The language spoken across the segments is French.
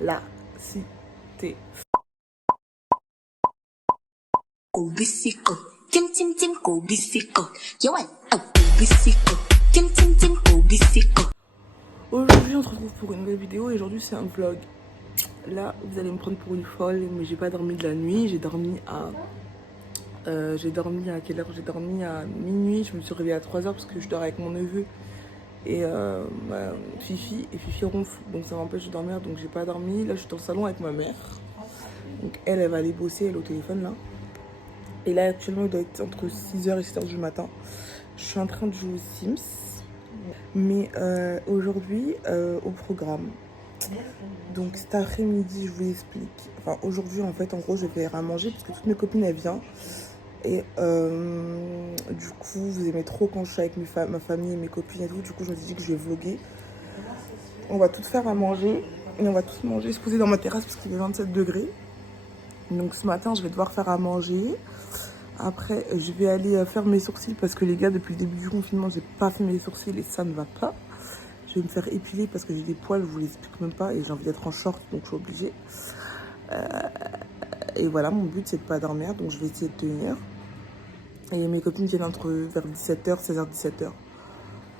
la cité. 고비시고 찜찜찜 고비시고 여완 고비시고 찜찜찜 고비시고. Aujourd'hui on se retrouve pour une nouvelle vidéo et aujourd'hui c'est un vlog. Là vous allez me prendre pour une folle mais j'ai pas dormi de la nuit, j'ai dormi à quelle heure? J'ai dormi à minuit, je me suis réveillée à 3h parce que je dors avec mon neveu et Fifi, et Fifi ronfle donc ça m'empêche de dormir donc j'ai pas dormi. Là je suis dans le salon avec ma mère, donc elle va aller bosser, elle est au téléphone là. Et là actuellement il doit être entre 6h et 7h du matin. Je suis en train de jouer aux Sims. Mais aujourd'hui au programme. Donc cet après-midi je vous explique. Enfin aujourd'hui en fait en gros je vais faire à manger parce que toutes mes copines elles viennent. Et du coup vous aimez trop quand je suis avec ma famille et mes copines et tout. Du coup je me suis dit que je vais vlogger. On va toutes faire à manger. Et on va tous manger, se poser dans ma terrasse parce qu'il est 27 degrés. Donc ce matin je vais devoir faire à manger. Après je vais aller faire mes sourcils parce que les gars depuis le début du confinement j'ai pas fait mes sourcils et ça ne va pas. Je vais me faire épiler parce que j'ai des poils, je vous les explique même pas et j'ai envie d'être en short donc je suis obligée. Et voilà, mon but c'est de pas dormir donc je vais essayer de tenir. Et mes copines viennent vers 17h, 16h, 17h.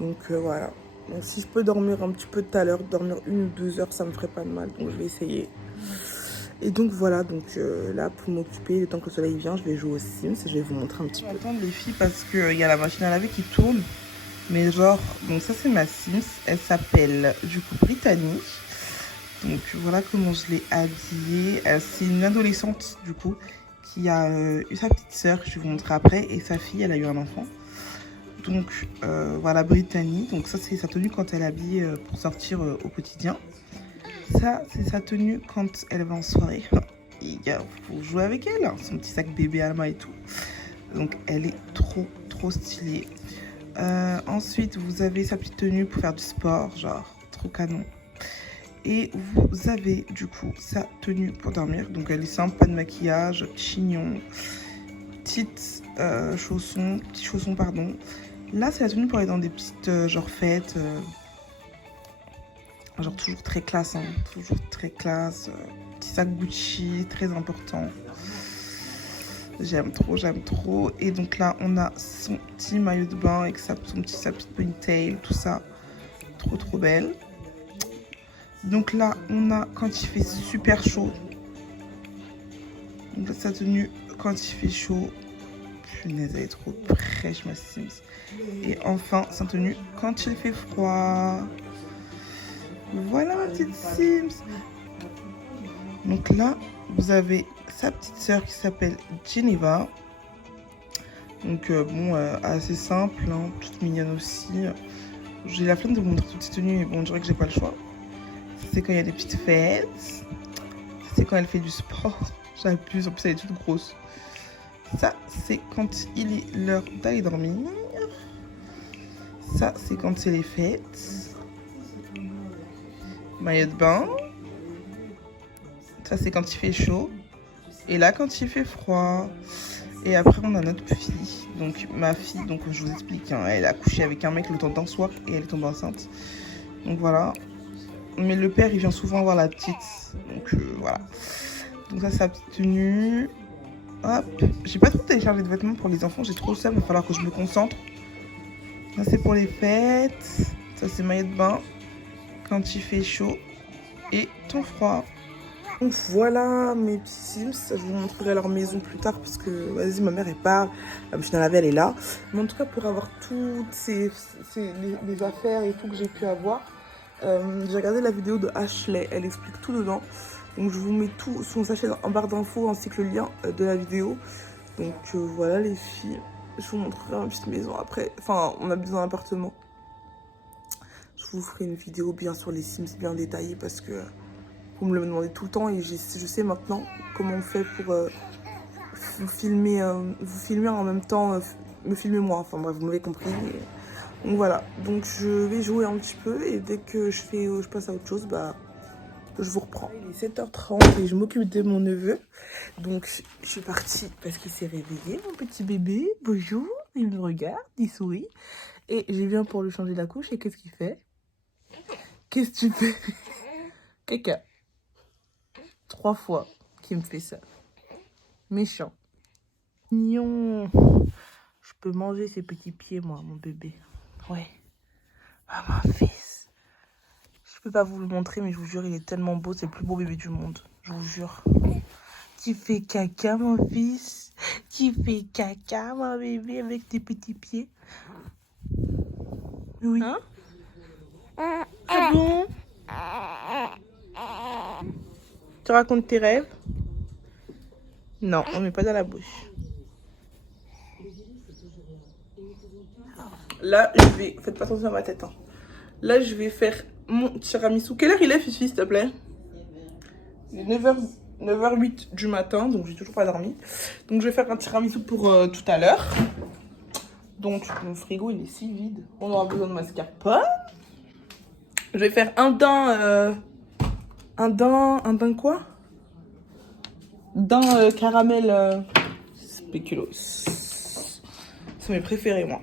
Donc voilà. Donc si je peux dormir un petit peu tout à l'heure, dormir 1 ou 2 heures, ça me ferait pas de mal donc je vais essayer. Et donc voilà, donc là pour m'occuper, le temps que le soleil vient, je vais jouer aux Sims et je vais vous montrer un petit peu. Attendre les filles parce qu'il y a la machine à laver qui tourne. Mais genre, donc ça c'est ma Sims, elle s'appelle du coup Brittany. Donc voilà comment je l'ai habillée. C'est une adolescente du coup qui a eu sa petite sœur, je vais vous montrer après, et sa fille, elle a eu un enfant. Donc voilà Brittany, donc ça c'est sa tenue quand elle est habillée pour sortir au quotidien. Ça c'est sa tenue quand elle va en soirée. Il faut jouer avec elle, hein, son petit sac bébé Alma et tout. Donc elle est trop stylée. Ensuite, vous avez sa petite tenue pour faire du sport, genre trop canon. Et vous avez du coup sa tenue pour dormir. Donc elle est simple, pas de maquillage, chignon, petits chaussons, pardon. Là, c'est la tenue pour aller dans des petites genre fêtes. Genre toujours très classe, hein, toujours très classe. Petit sac Gucci, très important. J'aime trop. Et donc là, on a son petit maillot de bain avec sa petite ponytail, tout ça. Trop belle. Donc là, on a quand il fait super chaud. Donc là, sa tenue quand il fait chaud. Punaise, elle est trop fraîche, ma Sims. Et enfin, sa tenue quand il fait froid. Voilà ma petite Sims. Donc là, vous avez sa petite sœur qui s'appelle Geneva. Donc bon, assez simple, hein, toute mignonne aussi. J'ai la flemme de vous montrer toutes ces tenues, mais bon, on dirait que j'ai pas le choix. C'est quand il y a des petites fêtes. C'est quand elle fait du sport. J'abuse, en plus elle est toute grosse. Ça, c'est quand il est l'heure d'aller dormir. Ça, c'est quand c'est les fêtes. Maillot de bain. Ça, c'est quand il fait chaud. Et là, quand il fait froid. Et après, on a notre fille. Donc, ma fille, donc je vous explique, hein, elle a couché avec un mec le temps d'un soir et elle est tombée enceinte. Donc voilà. Mais le père, il vient souvent voir la petite. Donc voilà. Donc ça, c'est sa petite tenue. Hop. J'ai pas trop téléchargé de vêtements pour les enfants. J'ai trop ça. Il va falloir que je me concentre. Ça, c'est pour les fêtes. Ça, c'est maillot de bain. Quand il fait chaud et temps froid. Donc voilà mes petits Sims, je vous montrerai leur maison plus tard parce que vas-y ma mère elle part, la machine à laver elle est là. Mais en tout cas pour avoir toutes les affaires et tout que j'ai pu avoir, j'ai regardé la vidéo de Ashley, elle explique tout dedans. Donc je vous mets tout son sachet en barre d'infos ainsi que le lien de la vidéo. Donc voilà les filles, je vous montrerai ma petite maison après, enfin on habite dans un appartement. Je vous ferai une vidéo bien sur les Sims bien détaillée parce que... Vous me le demandez tout le temps et je sais maintenant comment on fait pour vous filmer en même temps, me filmer moi. Enfin bref, vous m'avez compris. Donc voilà, donc je vais jouer un petit peu et dès que je passe à autre chose, bah je vous reprends. Il est 7h30 et je m'occupe de mon neveu. Donc je suis partie parce qu'il s'est réveillé, mon petit bébé. Bonjour, il me regarde, il sourit. Et j'ai viens pour lui changer la couche et qu'est-ce qu'il fait? Qu'est-ce que tu fais? Caca. 3 fois qu'il me fait ça. Méchant. Mignon. Je peux manger ses petits pieds, moi, mon bébé. Ouais. Ah, mon fils. Je peux pas vous le montrer, mais je vous jure, il est tellement beau. C'est le plus beau bébé du monde. Je vous jure. Tu fais caca, mon fils. Tu fais caca, mon bébé, avec tes petits pieds. Oui. Hein? Ah bon? Tu racontes tes rêves? Non, on met pas dans la bouche. Là, je vais... Faites pas attention à ma tête. Hein. Là, je vais faire mon tiramisu. Quelle heure il est, Fifi, s'il te plaît? Il est 9h08 du matin, donc j'ai toujours pas dormi. Donc, je vais faire un tiramisu pour tout à l'heure. Donc, mon frigo, il est si vide. On aura besoin de mascarpone. Je vais faire un dent... Un dent quoi? Dent caramel spéculoos. C'est mes préférés, moi.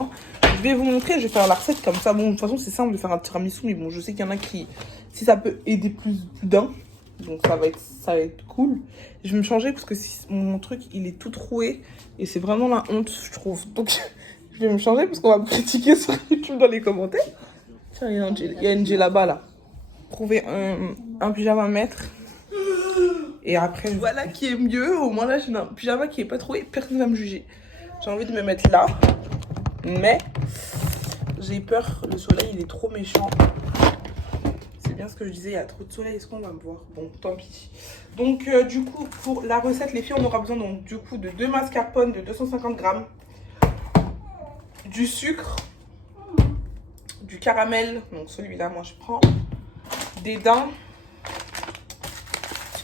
Oh, je vais vous montrer, je vais faire la recette comme ça. Bon, de toute façon, c'est simple de faire un tiramisu, mais bon, je sais qu'il y en a qui... Si ça peut aider plus d'un, donc ça va être cool. Je vais me changer parce que mon truc, il est tout troué. Et c'est vraiment la honte, je trouve. Donc, je vais me changer parce qu'on va me critiquer sur YouTube dans les commentaires. Tiens, il y a une G là-bas, là. Trouver un pyjama à mettre. Et après, voilà qui est mieux. Au moins là, j'ai un pyjama qui est pas troué. Personne ne va me juger. J'ai envie de me mettre là. Mais j'ai peur. Le soleil, il est trop méchant. C'est bien ce que je disais. Il y a trop de soleil. Est-ce qu'on va me voir? Bon, tant pis. Donc, du coup, pour la recette, les filles, on aura besoin donc, du coup, de 2 mascarpone de 250 grammes. Du sucre. Du caramel. Donc, celui-là, moi, je prends. Des dents.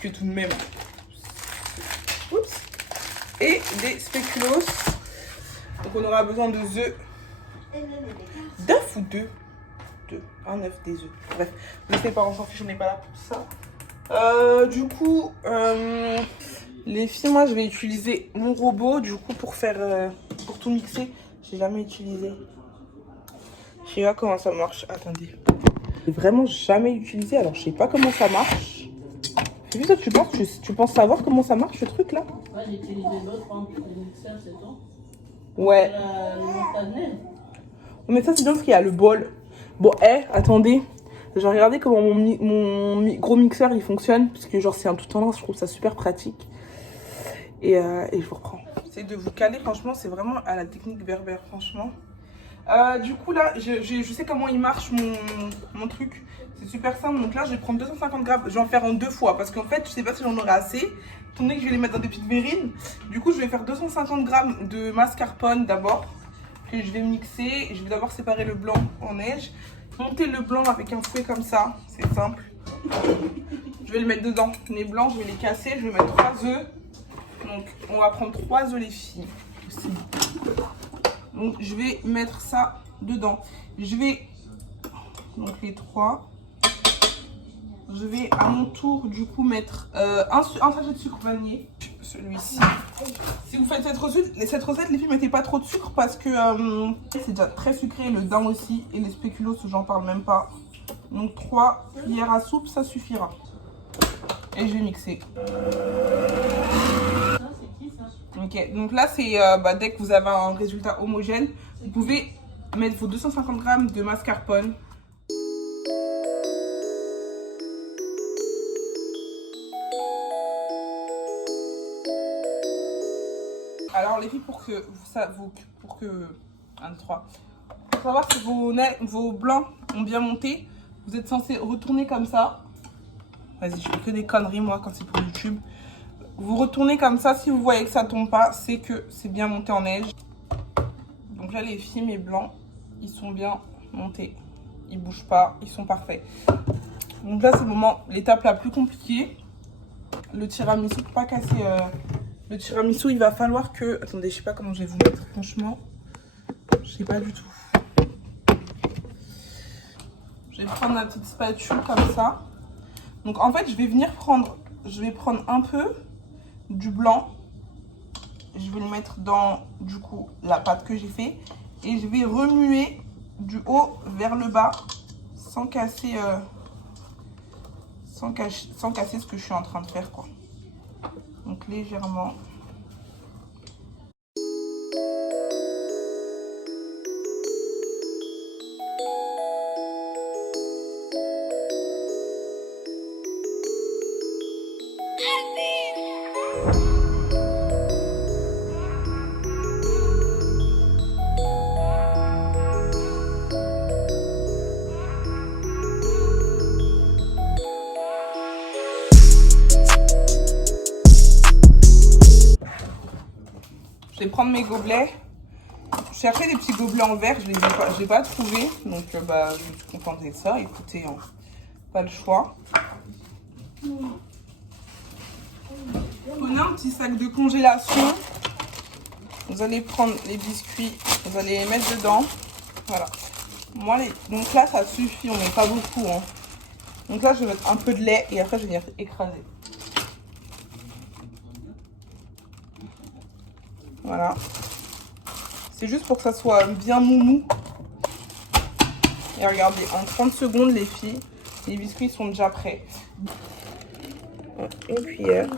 Que tout de même. Oups. Et des spéculoos. Donc on aura besoin de œufs. D'œufs ou deux? Deux. Un œuf, des œufs. Bref, ne sais pas, on s'en fiche, on n'est pas là pour ça. Du coup, les filles, moi je vais utiliser mon robot du coup pour faire pour tout mixer. J'ai jamais utilisé. Je sais pas comment ça marche. Attendez. J'ai vraiment jamais utilisé, alors je sais pas comment ça marche. Puis ça, tu penses savoir comment ça marche ce truc là? Ouais, j'ai utilisé d'autres, les mixeurs, c'est tout. Ouais. Mais ça, c'est bien parce qu'il y a le bol. Bon, attendez. J'ai regardé comment mon gros mixeur il fonctionne. Parce que, genre, c'est un tout en un, je trouve ça super pratique. Et je vous reprends. J'essaie de vous caler, franchement, c'est vraiment à la technique berbère, franchement. Du coup, là, je sais comment il marche mon truc. C'est super simple. Donc là, je vais prendre 250 grammes. Je vais en faire en 2 fois. Parce qu'en fait, je sais pas si j'en aurai assez. Étant donné que je vais les mettre dans des petites verrines. Du coup, je vais faire 250 grammes de mascarpone d'abord. Que je vais mixer. Je vais d'abord séparer le blanc en neige. Monter le blanc avec un fouet comme ça. C'est simple. Je vais le mettre dedans. Les blancs, je vais les casser. Je vais mettre 3 œufs. Donc, on va prendre 3 œufs, les filles. Aussi. Donc, je vais mettre ça dedans. Je vais... Donc, les 3. Je vais à mon tour, du coup, mettre un sachet de sucre vanillé. Celui-ci. Si vous faites cette recette, les filles, mettez pas trop de sucre parce que c'est déjà très sucré. Le daim aussi. Et les spéculoos, j'en parle même pas. Donc, 3 cuillères à soupe, ça suffira. Et je vais mixer. Ok, donc là, c'est dès que vous avez un résultat homogène, vous pouvez mettre vos 250 grammes de mascarpone. Alors les filles, pour que 1, 3. Pour savoir que vos blancs ont bien monté, vous êtes censé retourner comme ça. Vas-y, je fais que des conneries moi quand c'est pour YouTube. Vous retournez comme ça, si vous voyez que ça tombe pas, c'est que c'est bien monté en neige. Donc là les filles, mes blancs, ils sont bien montés. Ils bougent pas, ils sont parfaits. Donc là c'est le moment, l'étape la plus compliquée. Le tiramisu, pour pas casser le tiramisu, il va falloir que... Attendez, je sais pas comment je vais vous mettre, franchement. Je sais pas du tout. Je vais prendre ma petite spatule comme ça. Donc en fait, je vais prendre un peu du blanc. Je vais le mettre dans, du coup, la pâte que j'ai fait. Et je vais remuer du haut vers le bas sans casser sans casser ce que je suis en train de faire, quoi. Donc légèrement. Je vais prendre mes gobelets. Je cherchais des petits gobelets en verre, je les ai pas trouvés. Donc je me suis contentée de ça. Écoutez, hein, pas le choix. Prenez un petit sac de congélation. Vous allez prendre les biscuits, vous allez les mettre dedans. Voilà. Donc là, ça suffit, on met pas beaucoup. Hein. Donc là, je vais mettre un peu de lait et après, je vais venir écraser. Voilà. C'est juste pour que ça soit bien mou. Et regardez, en 30 secondes, les filles, les biscuits sont déjà prêts. Une cuillère.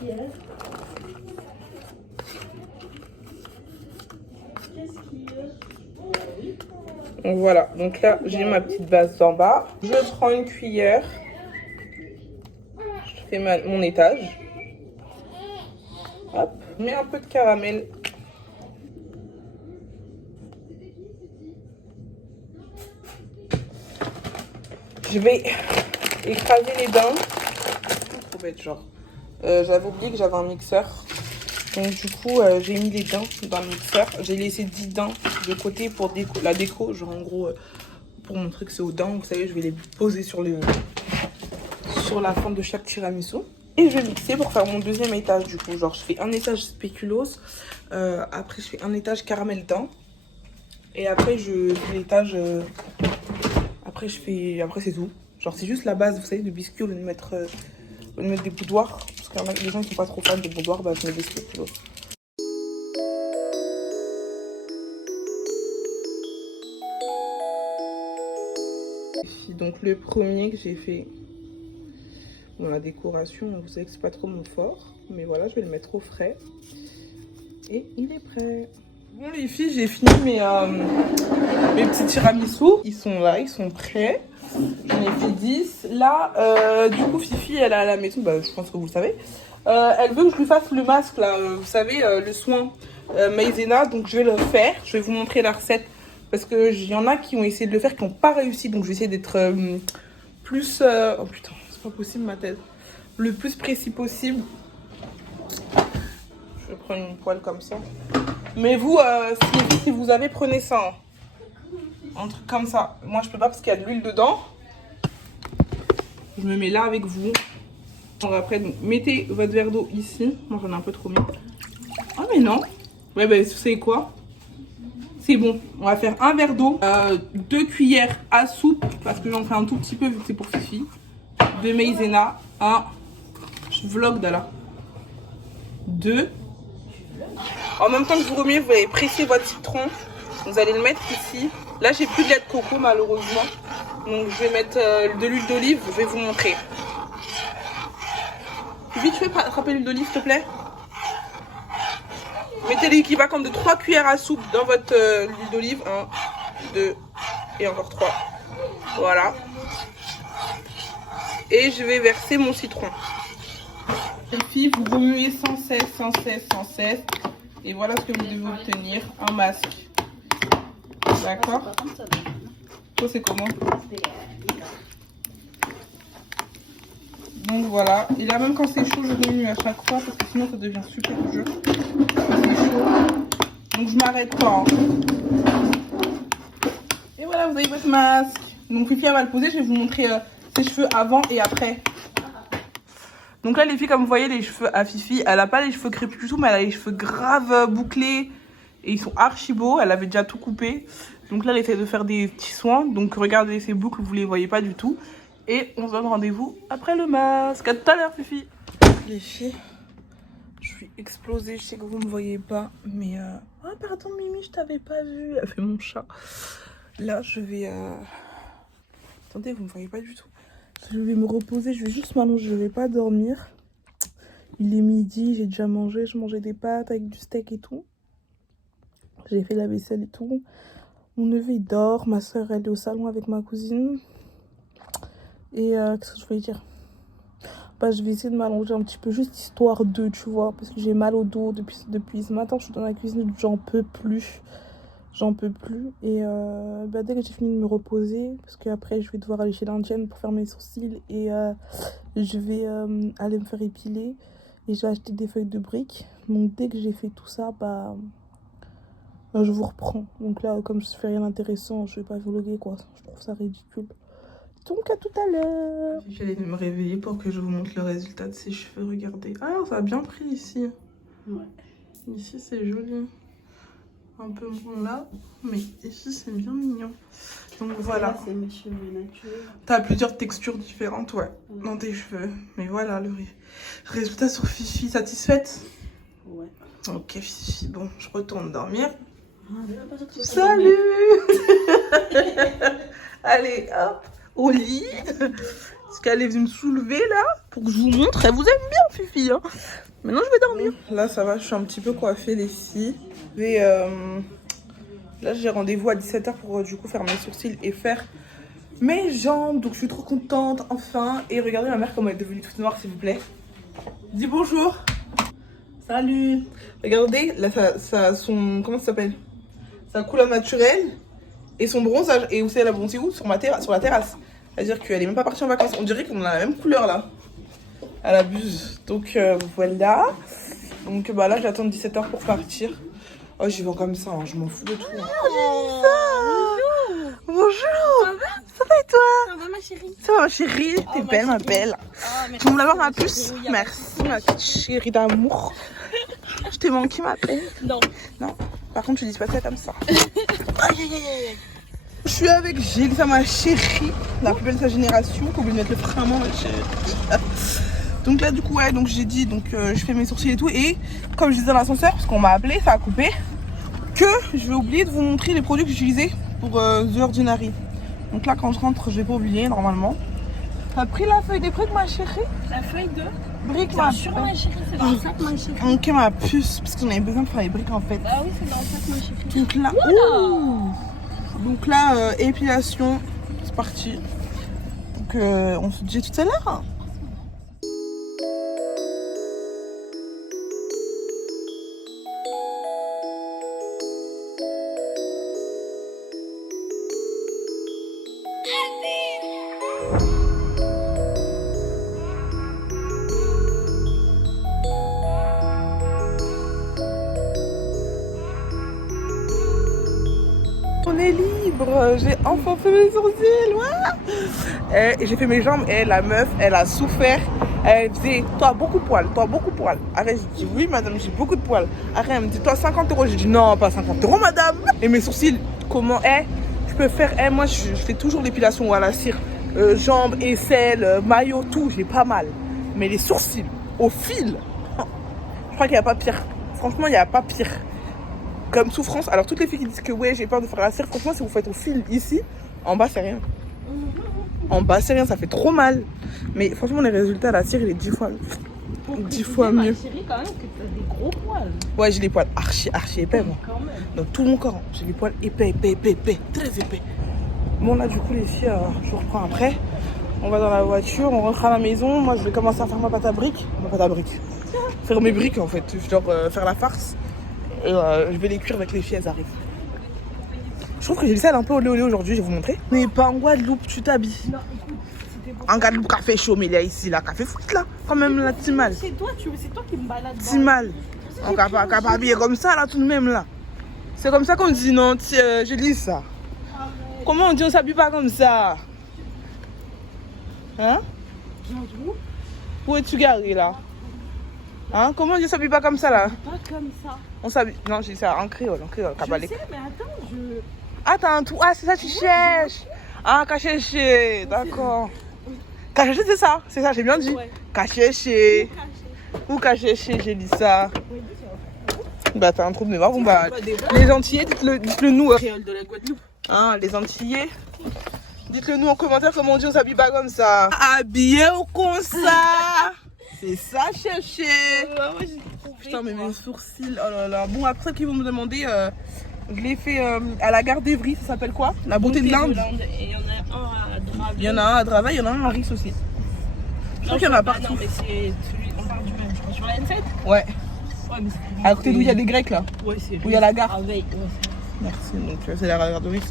Donc voilà, donc là, j'ai ma petite base d'en bas. Je prends une cuillère. Je fais mon étage. Hop, je mets un peu de caramel. Je vais écraser les dents. Trop bête, genre. J'avais oublié que j'avais un mixeur. Donc du coup, j'ai mis les dents dans le mixeur. J'ai laissé 10 dents de côté pour la déco. Genre en gros, pour montrer que c'est aux dents. Vous savez, je vais les poser sur la forme de chaque tiramisu. Et je vais mixer pour faire mon deuxième étage du coup. Genre je fais un étage spéculoos. Après je fais un étage caramel dents. Et après je fais l'étage... Après c'est tout. Genre c'est juste la base, vous savez, de biscuits au lieu de mettre des boudoirs. Parce qu'il y en a des gens qui sont pas trop fans des boudoirs, bah je mets des spéculoos. Donc le premier que j'ai fait dans la décoration, vous savez que c'est pas trop mon fort. Mais voilà, je vais le mettre au frais. Et il est prêt. Bon les filles, j'ai fini mes petits tiramisu. Ils sont là, ils sont prêts. J'en ai fait 10. Là, du coup, Fifi, elle est à la maison, bah, je pense que vous le savez. Elle veut que je lui fasse le masque, là, vous savez, le soin maïzena. Donc je vais le faire. Je vais vous montrer la recette. Parce que y en a qui ont essayé de le faire, qui n'ont pas réussi. Donc je vais essayer d'être plus... Oh putain, c'est pas possible ma tête. Le plus précis possible. Je vais prendre une poêle comme ça. Mais vous, si vous avez, prenez ça. Hein. Un truc comme ça. Moi, je peux pas parce qu'il y a de l'huile dedans. Je me mets là avec vous. Alors après, donc, mettez votre verre d'eau ici. Moi, j'en ai un peu trop mis. Ah, mais non. Ouais, bah, vous savez quoi? C'est bon. On va faire un verre d'eau. 2 cuillères à soupe. Parce que j'en fais un tout petit peu vu que c'est pour Fifi. De maïzena. 1. Je vlog d'Ala. 2. En même temps que vous remuez, vous allez presser votre citron. Vous allez le mettre ici. Là, j'ai plus de lait de coco malheureusement. Donc, je vais mettre de l'huile d'olive. Je vais vous montrer. Vite, tu peux attraper l'huile d'olive, s'il te plaît? Mettez l'équivalent de 3 cuillères à soupe dans votre huile d'olive. 1, 2 et encore 3. Voilà. Et je vais verser mon citron. Les filles, vous remuez sans cesse, sans cesse, sans cesse. Et voilà ce que vous devez obtenir. Un masque. D'accord? Toi, c'est comment? Donc voilà. Et là, même quand c'est chaud, je remue à chaque fois parce que sinon, ça devient super dur. C'est chaud. Donc, je m'arrête pas. Hein. Et voilà, vous avez votre masque. Donc, Fifi, elle va le poser. Je vais vous montrer ses cheveux avant et après. Donc là, les filles, comme vous voyez, les cheveux à Fifi, elle a pas les cheveux crépus du tout, mais elle a les cheveux grave bouclés. Et ils sont archi beaux. Elle avait déjà tout coupé. Donc là, elle essaie de faire des petits soins. Donc regardez ces boucles, vous les voyez pas du tout. Et on se donne rendez-vous après le masque. À tout à l'heure, Fifi. Les filles, je suis explosée. Je sais que vous me voyez pas. Mais... Ah, pardon, Mimi, je t'avais pas vu. Elle fait mon chat. Là, je vais... Attendez, vous me voyez pas du tout. Je vais me reposer, je vais juste m'allonger, je vais pas dormir. Il est midi, j'ai déjà mangé, je mangeais des pâtes avec du steak et tout. J'ai fait la vaisselle et tout. Mon neveu il dort, ma soeur elle est au salon avec ma cousine. Et qu'est-ce que je voulais dire? Bah, je vais essayer de m'allonger un petit peu, juste histoire de, tu vois, parce que j'ai mal au dos depuis ce matin. Je suis dans la cuisine, j'en peux plus. J'en peux plus. Et bah, dès que j'ai fini de me reposer, parce qu'après je vais devoir aller chez l'indienne pour faire mes sourcils et je vais aller me faire épiler. Et j'ai acheté des feuilles de briques. Donc dès que j'ai fait tout ça, bah je vous reprends. Donc là, comme je fais rien d'intéressant, je vais pas vlogger quoi. Je trouve ça ridicule. Donc à tout à l'heure. J'allais me réveiller pour que je vous montre le résultat de ses cheveux. Regardez. Ah, ça a bien pris ici. Ouais. Ici c'est joli. Un peu moins là, mais ici c'est bien mignon. Donc voilà. C'est mes cheveux naturels. T'as plusieurs textures différentes, ouais, dans tes cheveux. Mais voilà le résultat sur Fifi. Satisfaite? Ouais. Ok Fifi, bon, je retourne dormir. Salut. Allez, hop, au lit. Parce qu'elle est venue me soulever là, pour que je vous montre. Elle vous aime bien Fifi, hein. Maintenant je vais dormir. Là ça va, je suis un petit peu coiffée les filles. Et là j'ai rendez-vous à 17 h pour du coup faire mes sourcils et faire mes jambes. Donc je suis trop contente enfin. Et regardez ma mère comment elle est devenue toute noire s'il vous plaît. Dis bonjour. Salut. Regardez, là son, comment ça s'appelle, sa couleur naturelle et son bronzage. Et où c'est la bronzée où? Sur la terrasse. C'est-à-dire qu'elle est même pas partie en vacances. On dirait qu'on a la même couleur là. Elle abuse. Donc voilà. Donc bah là j'attends 17 h pour partir. Oh j'y vais comme ça, hein. Je m'en fous de tout. Oh, bonjour. Ça va et toi? Ça va ma chérie? Ça va ma chérie? T'es belle ma belle. Tu veux me l'avoir ma puce? Merci ma petite chérie d'amour. Je t'ai manqué ma belle. Non. Non. Par contre tu dis pas ça comme ça. Aïe aïe aïe aïe. Je suis avec Gélissa ma chérie, la plus belle de sa génération. Qu'on veut mettre le frein ma chérie. Donc là du coup ouais, donc j'ai dit, donc je fais mes sourcils et tout. Et comme je disais dans l'ascenseur, parce qu'on m'a appelé, ça a coupé, que je vais oublier de vous montrer les produits que j'utilisais pour The Ordinary. Donc là quand je rentre, je vais pas oublier normalement. T'as pris la feuille des briques ma chérie? La feuille de briques ma chérie, c'est dans le sac ma chérie. Ok ma puce, parce qu'on avait besoin de faire les briques en fait. Ah oui, c'est dans le sac ma chérie. Donc là, donc là épilation, c'est parti. Donc on se dit tout à l'heure. On est libre, j'ai enfin fait mes sourcils, ouais. Et j'ai fait mes jambes et la meuf, elle a souffert. Elle disait, toi beaucoup de poils, toi beaucoup de poils. Arrête, j'ai dit, oui madame, j'ai beaucoup de poils. Arrête, elle me dit, toi 50 €. J'ai dit, non, pas 50 € madame. Et mes sourcils, comment, je peux faire, moi je fais toujours l'épilation à la cire. Jambes, aisselles, maillot, tout, j'ai pas mal. Mais les sourcils, au fil, je crois qu'il n'y a pas pire. Franchement, il n'y a pas pire. Comme souffrance, alors toutes les filles qui disent que ouais j'ai peur de faire la cire, franchement si vous faites au fil ici, en bas c'est rien. En bas c'est rien, ça fait trop mal. Mais franchement les résultats, la cire il est 10 fois mieux. Ma chérie quand même que t'as des gros poils. Ouais j'ai les poils archi épais moi. Quand même. Dans tout mon corps, j'ai les poils épais, très épais. Bon là du coup les filles, je vous reprends après. On va dans la voiture, on rentre à la maison. Moi je vais commencer à faire ma pâte à briques. Faire mes briques en fait, genre faire la farce. Et je vais les cuire avec les filles, elles arrivent. Je trouve que j'ai le sel un peu olé aujourd'hui, je vais vous montrer. On n'est pas en Guadeloupe, tu t'habilles. Non, écoute, c'était pour... En Guadeloupe, café chaud, mais il y a ici, là, café foot là. Quand même, là, t'es mal. C'est toi qui me balade. T'es mal. On ne va pas habiller comme ça, là, tout de même, là. C'est comme ça qu'on dit, non, je lis ça. Comment on dit, on s'habille pas comme ça? Hein? Où es-tu garé, là? Hein? Comment on dit, on s'habille pas comme ça, là? Pas comme ça. On s'habille... Non, je dis ça en créole, Je sais, mais attends, Attends, tout... Ah, c'est ça que tu cherches. Ah, caché, d'accord. Caché, c'est ça, j'ai bien dit. Ouais. Caché. Ou caché, j'ai dit ça. Bah, t'as un trouble de mémoire. Bon, bah, les Antillais, dites-le nous. créole de la Guadeloupe. Hein, les Antillais. Dites-le nous en commentaire comment on dit on s'habille pas comme ça. Habillé ou comme ça. C'est ça, chercher. Putain, mais mes sourcils, oh là là. Bon, après, qu'ils vont me demander, je l'ai fait à la gare d'Evry, ça s'appelle quoi? La beauté de l'Inde. Et il y en a un à Draveil. Il y en a un à Draveil, il y en a un à Ris aussi. Je crois qu'il y en a partout. Non, mais c'est celui, on parle du même, je crois. Sur la N7? Ouais. Ouais, mais c'est. À côté d'où il y a des Grecs là. Ouais, c'est. Où il y a la gare. Draveil, ouais. Merci, donc c'est la gare de Ris.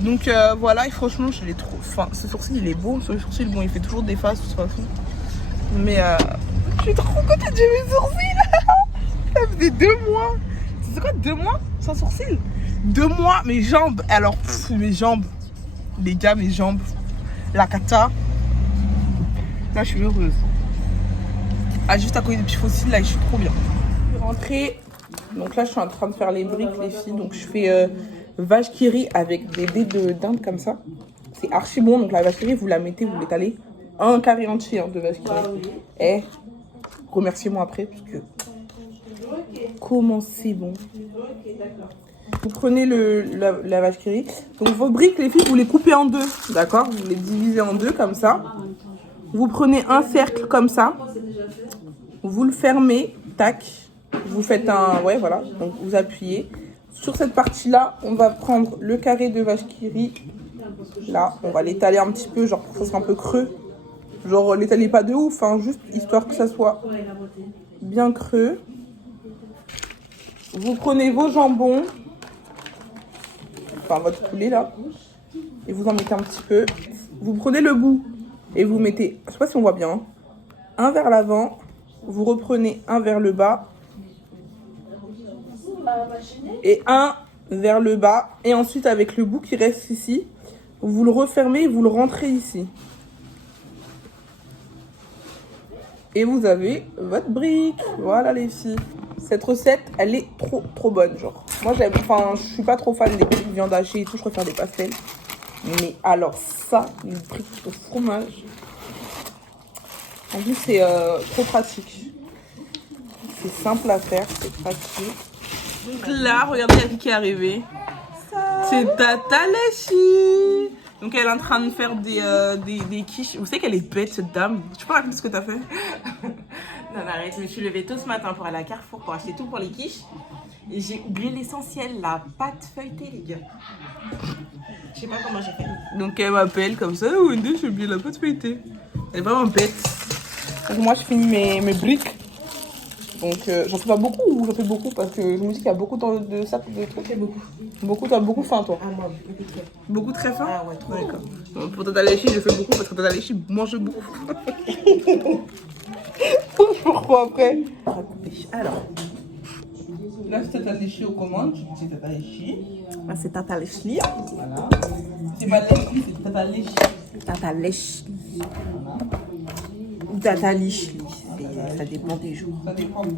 Donc voilà, et franchement, je l'ai trop. Enfin, ce sourcil il est beau. Ce sourcil, bon, il fait toujours des faces de toute façon. Mais je suis trop contente, j'ai mes sourcils. Ça faisait 2 mois. C'est quoi 2 mois sans sourcils? 2 mois, mes jambes. Alors, mes jambes. Les gars, mes jambes. La cata. Là, je suis heureuse. Ah, juste à côté des petits fossiles, là, je suis trop bien. Je suis rentrée. Donc là, je suis en train de faire les briques, les filles. Donc, je fais vache qui rit avec des dés d'Inde comme ça. C'est archi bon. Donc, la vache qui rit, vous la mettez, vous l'étalez. Un carré entier de vache qui rit. Et remerciez-moi après, parce que comment c'est bon. Vous prenez la vache qui rit. Donc, vos briques, les filles, vous les coupez en 2. D'accord? Vous les divisez en 2 comme ça. Vous prenez un cercle comme ça. Vous le fermez. Tac. Vous faites un... Ouais, voilà. Donc, vous appuyez. Sur cette partie-là, on va prendre le carré de vache qui rit. Là, on va l'étaler un petit peu, genre pour que ça soit un peu creux. Genre, l'étaler pas de ouf, hein, juste histoire que ça soit bien creux. Vous prenez vos jambons. Enfin, votre poulet, là. Et vous en mettez un petit peu. Vous prenez le bout. Et vous mettez... Je sais pas si on voit bien. Hein, un vers l'avant. Vous reprenez un vers le bas. Et un vers le bas. Et ensuite, avec le bout qui reste ici, vous le refermez et vous le rentrez ici. Et vous avez votre brique. Voilà, les filles. Cette recette, elle est trop bonne, genre. Moi, j'aime... Enfin, je suis pas trop fan des briques de viande hachée et tout. Je préfère des pastels. Mais alors, ça, une brique au fromage. En plus, c'est trop pratique. C'est simple à faire, c'est pratique. Donc là, regardez la vie qui est arrivée. C'est Tata Léchi. Donc elle est en train de faire des quiches. Vous savez qu'elle est bête, cette dame. Tu peux raconter ce que t'as fait? Non, arrête, je me suis levée tôt ce matin pour aller à Carrefour pour acheter tout pour les quiches. Et j'ai oublié l'essentiel, la pâte feuilletée, les gars. Je sais pas comment j'ai fait. Donc elle m'appelle comme ça. Wendy, j'ai oublié la pâte feuilletée. Elle est vraiment bête. Donc moi, je finis mes briques. Donc j'en fais pas beaucoup, j'en fais beaucoup parce que je me dis qu'il y a beaucoup de sacs de trucs. J'ai beaucoup. Beaucoup, t'as beaucoup faim toi. Ah, moi, beaucoup trop. Beaucoup très faim? Ah, ouais, trop. D'accord. Donc, pour Tata Léchi, je fais beaucoup parce que Tata Léchi mange beaucoup. Pourquoi après? Alors, là c'est Tata Léchi aux commandes, c'est Tata Léchi. là c'est Tata Léchi. Voilà. C'est pas Léchi, c'est Tata Léchi. Tata Léchi. Ou Tata Léchi. Ça dépend des jours. Ça dépend de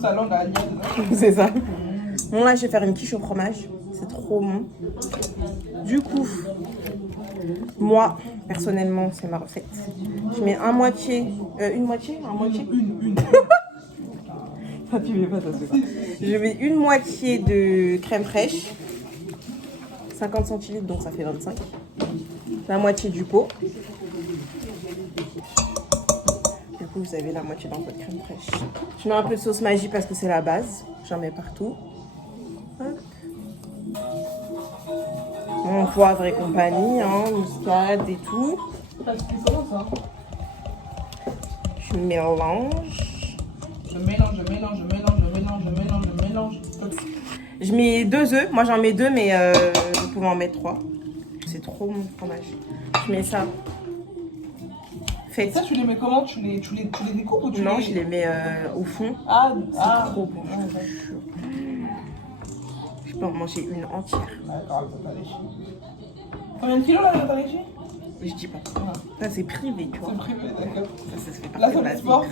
sa langue à Agnès. C'est ça. Bon, là, je vais faire une quiche au fromage. C'est trop bon. Du coup, moi, personnellement, c'est ma recette. Je mets une moitié. Ça, tu mets pas, ça se fait pas. Je mets une moitié de crème fraîche. 50 centilitres, donc ça fait 25. La moitié du pot. Du coup, vous avez la moitié dans votre crème fraîche. Je mets un peu de sauce Maggi parce que c'est la base. J'en mets partout. Hop. Mon poivre et compagnie, hein, muscade et tout. Je mélange. Je mélange. Je mets 2 œufs. Moi, j'en mets 2, mais vous pouvez en mettre 3. C'est trop bon fromage. Je mets ça. Et ça, tu les mets comment? Tu les découpes ou tu Non, je les mets au fond. C'est trop bon. Je peux en manger une entière. D'accord, Tata Léchi. Combien de kilos là, Tata Léchi? Je dis pas. Ça, c'est privé, tu vois. C'est privé, d'accord. Ça se fait pas. Là, ça fait sport.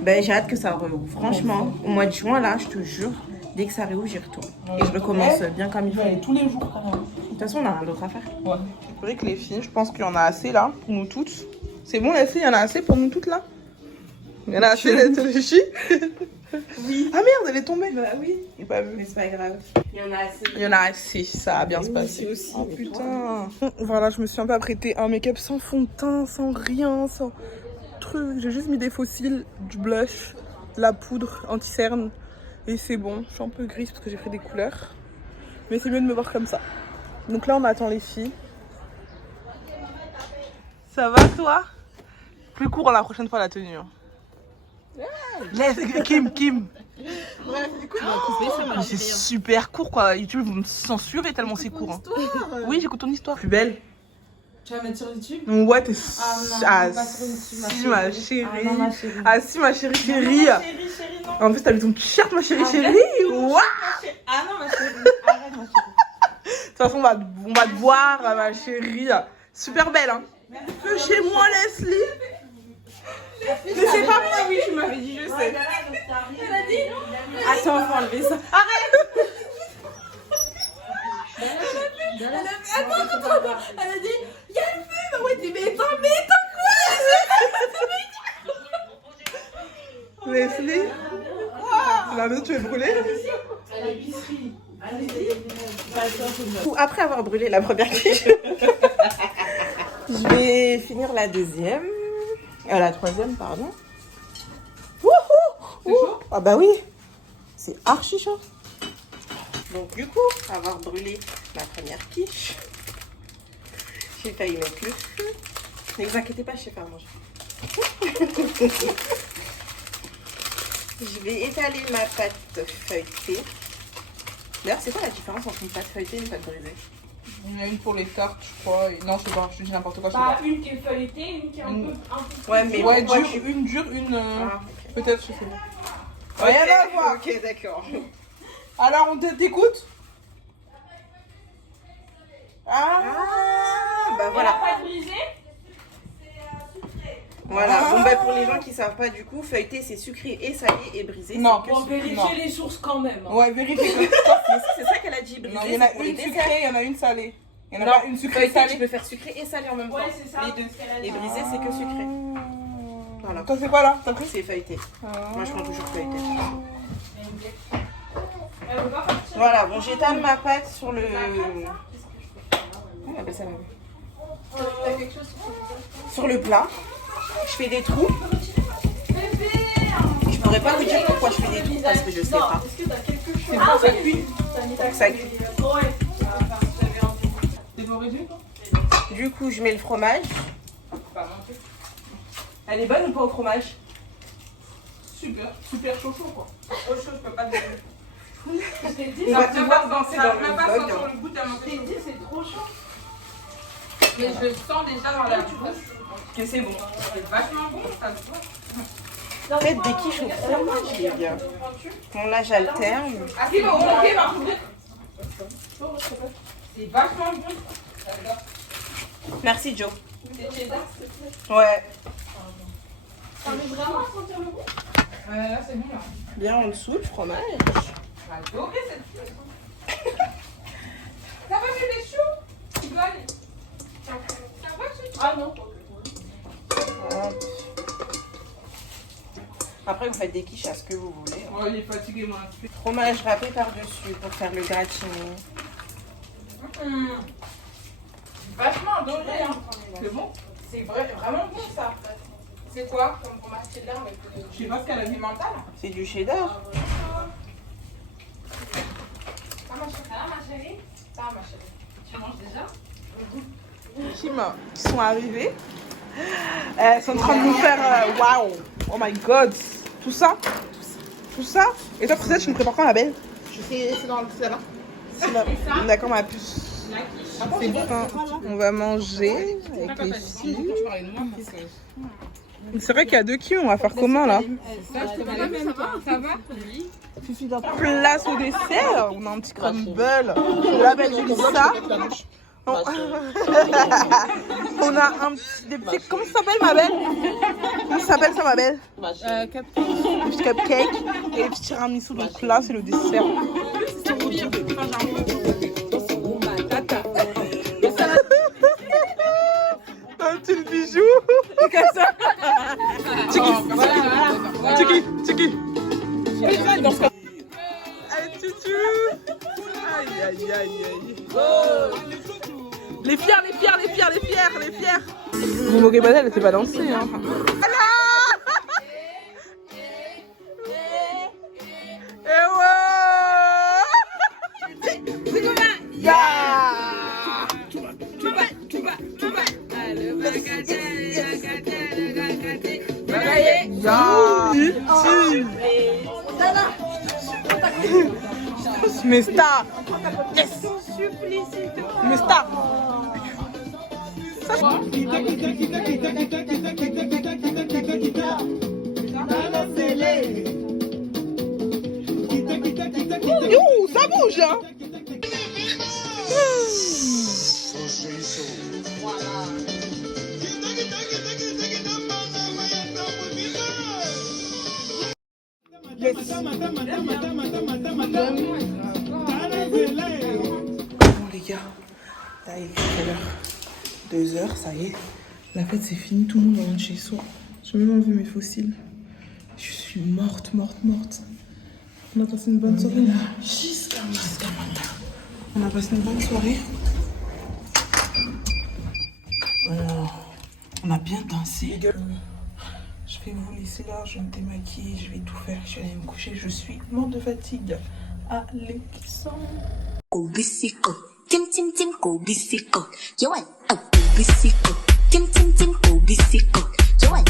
Ben, j'ai hâte que ça rouvre. Franchement, au mois de juin, là, je te jure, dès que ça réouvre, j'y retourne. Et je recommence bien comme il Je faut. vais aller tous les jours quand même. De toute façon, on a rien d'autre à faire. Ouais. C'est vrai que les filles, je pense qu'il y en a assez là pour nous toutes. C'est bon, les filles, il y en a assez pour nous toutes là? Il y en a assez d'être Léchi? Oui. Ah merde, elle est tombée. Bah oui. J'ai pas vu. Mais c'est pas grave. Il y en a assez. Il y en a assez, ça va bien se passer. aussi. Oh putain. Voilà, je me suis un peu apprêtée un make-up sans fond de teint, sans rien, sans truc. J'ai juste mis des faux cils, du blush, de la poudre anti-cerne. Et c'est bon. Je suis un peu grise parce que j'ai pris des couleurs. Mais c'est mieux de me voir comme ça. Donc là, on attend les filles. Ça va toi? Plus court la prochaine fois la tenue. Hein. Laisse, Kim. Bref, du coup, Mais c'est super court quoi. YouTube vont me censurer tellement c'est court. Hein. Oui, j'écoute ton histoire. Plus belle. tu vas mettre sur YouTube? Ouais, t'es. Ah non, pas sur YouTube, si, ma chérie. Ah non, ma chérie. Ah si, ma chérie. Chérie, non. En plus, t'as mis ton t-shirt, ma chérie. Ouah. Ah non, ma chérie. Arrête, ma chérie. De toute façon, on va te voir, ma chérie. Super belle, hein. Que chez moi, Leslie. Mais c'est pas moi, oui, tu m'avais dit, je sais. Elle a dit. Attends, faut enlever ça. Arrête. Attends. Elle a dit, il y a le feu. Ouais, t'es mais quoi? Leslie. La maison, tu veux brûler? Après avoir brûlé la première quiche, je vais finir la deuxième. La troisième, pardon. Wouhou! Chaud? Ah bah oui, c'est archi chaud. Donc du coup, avoir brûlé la première quiche, j'ai failli mettre le feu. Ne vous inquiétez pas, je sais faire manger. Je vais étaler ma pâte feuilletée. D'ailleurs, c'est quoi la différence entre une pâte feuilletée et une pâte brisée? Il y en a une pour les tartes, je crois. Non, je sais pas, je dis n'importe quoi. Bah, une qui est feuilletée, une qui est un peu. Ouais, mais Ouais, pourquoi une dure, une. Ah, Peut-être, je sais pas. ok. Rien à voir. Ok, d'accord. Alors, on t'écoute? Ah, bah Voilà. voilà. Pas brisée. Voilà. Bon, bah pour les gens qui savent pas, du coup, feuilleté c'est sucré et salé et brisé. Non. c'est que Bon, sucré. vérifier les sources quand même. Hein. Ouais, vérifie. C'est ça qu'elle a dit. Brisé, Non, il y en a c'est pour les une desserts. sucrée, il y en a une salée. Il y en a Non, pas une sucrée feuilleté, salée. tu peux faire sucré et salé en même temps. Ouais, c'est ça. Les deux. ce qu'elle a dit. Et brisé, c'est que sucré. Voilà. Toi, c'est quoi là? T'as pris? C'est feuilleté. Moi, je prends toujours feuilleté. Elle veut pas partir. Voilà, bon, j'étale ma pâte sur le. On appelle ça T'as quelque chose sur le plat. Je fais des trous. Je pourrais pas vous dire pourquoi je fais des trous parce que je sais pas. Est-ce que t'as quelque chose? C'est bon, ça cuit. Ça cuit. Ouais. C'est bon résumé toi? Du coup, je mets le fromage. Elle est bonne ou pas au fromage? Super chaud quoi. Trop chaud, je peux pas le dire. Je t'ai dit, On va te voir danser dans le vlog. le goût tellement je t'ai dit, c'est trop chaud. Mais je sens déjà dans la bouche Que c'est bon. c'est vachement bon, ça se voit. Faites des quiches au fromage, les gars. Bon, là, j'alterne. Ah si, bon, ok, par contre. C'est vachement bon. Merci, Joe. C'est cheddar. Ouais. Ça met vraiment à sentir le goût. Là, c'est bon là. Bien en dessous, le fromage. J'ai adoré cette fille. Ça va, bébé chou? Tu dois aller. Ça va, chou? Ah non. Hop. Après, vous faites des quiches à ce que vous voulez. Oh, il est fatigué, moi. Fromage râpé par-dessus pour faire le gratiné. Vachement adoré, hein. C'est bon? C'est vraiment bon, ça. C'est quoi comme fromage cheddar avec je sais pas ce qu'elle a mis mental. C'est du cheddar. Ah, ma chérie. Ça, ma chérie. Tu manges déjà? Qui sont arrivés. Elles sont en train de nous faire waouh! Oh my god! Tout ça? Et toi, Frisette, tu nous prépares quand la belle? C'est dans le là. D'accord, ma puce. C'est bon. On va manger avec les filles. C'est vrai qu'il y a 2 kilos, on va faire comment là? Ça va? Place au dessert, on a un petit crumble. La belle Julissa. On a des petits. Comment ça s'appelle ma belle? Comment ça s'appelle ça ma belle? Des petits cupcakes et des petits tiramisu. Donc là c'est le dessert. Un petit bijou. Tiki. qui danse comme... Allez, tutu. Aïe, aïe, aïe, aïe. Les fiers, les fiers, les fiers, les fiers, les fiers. Vous moquez pas d'elle, elle sait pas danser, hein. Voilà. Et ouais. Mais star. Yes. Mais star. Ça bouge, hein. Yes. Bon les gars, là il est quelle heure? 2 heures, ça y est. La fête c'est fini, tout le monde rentre chez soi. J'ai même enlevé mes fossiles. Je suis morte, morte, morte. On a passé une bonne soirée. Jusqu'à matin. On a passé une bonne soirée. On a bien dansé. Je vais vous laisser là, je vais me démaquiller, je vais tout faire. Je vais aller me coucher, je suis morte de fatigue. Alexandre. Go bicycle, tim tim tim go bicycle. You want a go bicycle, tim tim tim go bicycle. You want